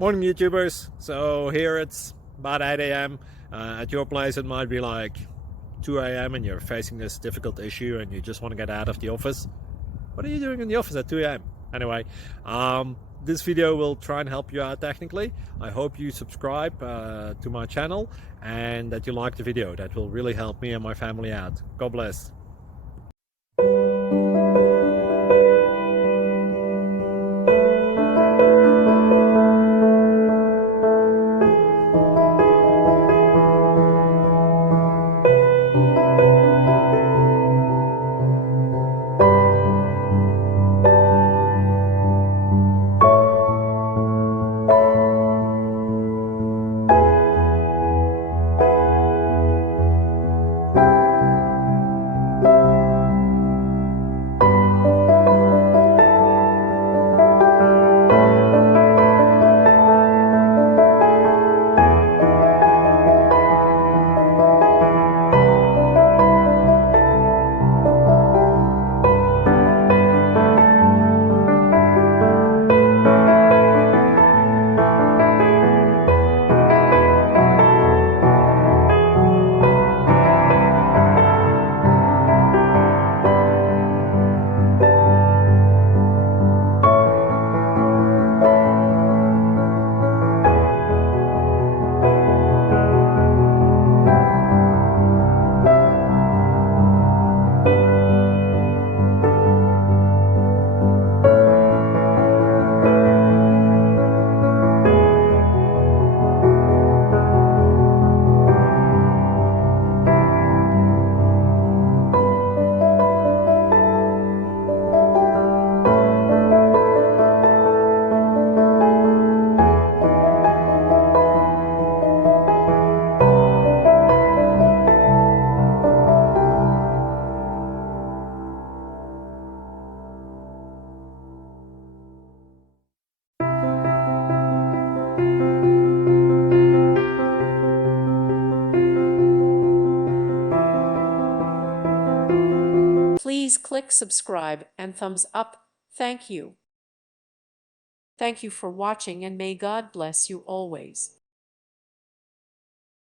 Morning YouTubers. So here it's about 8 a.m. At your place it might be like 2 a.m. and you're facing this difficult issue and you just want to get out of the office. What are you doing in the office at 2 a.m.? Anyway, this video will try and help you out technically. I hope you subscribe to my channel and that you like the video. That will really help me and my family out. God bless. Please click subscribe and thumbs up. Thank you. Thank you for watching and may God bless you always.